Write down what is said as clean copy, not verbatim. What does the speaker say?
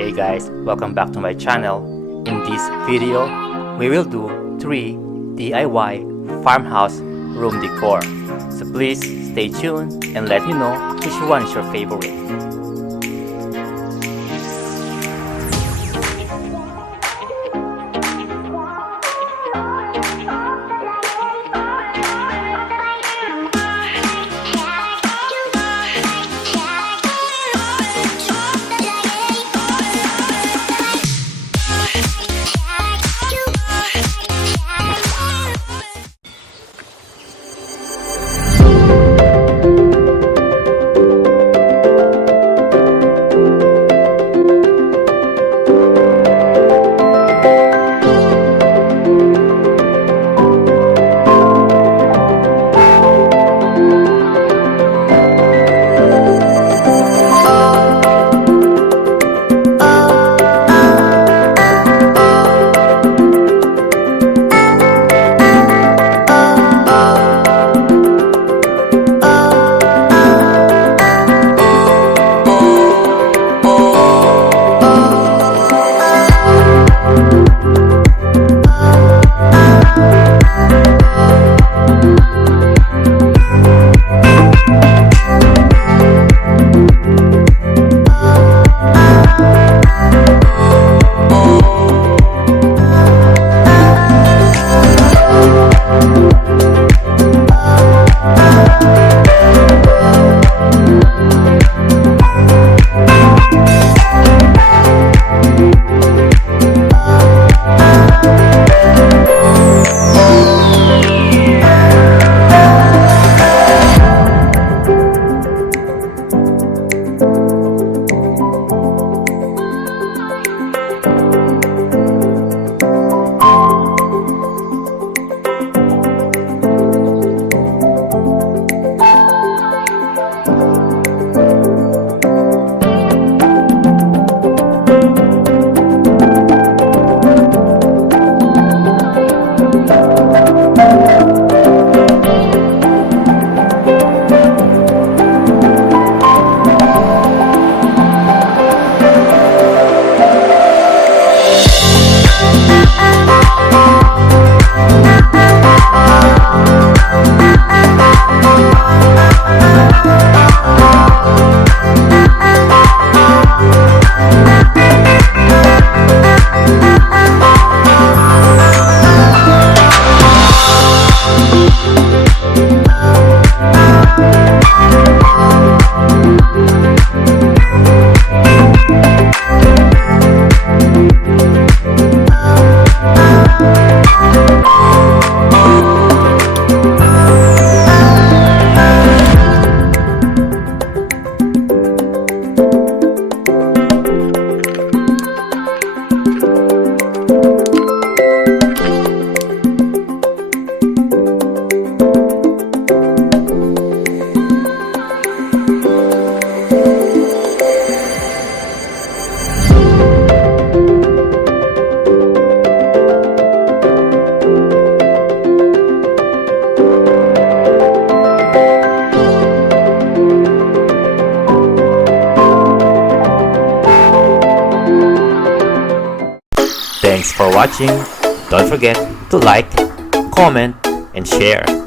Hey guys, welcome back to my channel. In this video, we will do 3 DIY farmhouse room decor. So please stay tuned and let me know which one is your favorite. Thanks for watching. Don't forget to like, comment, and share.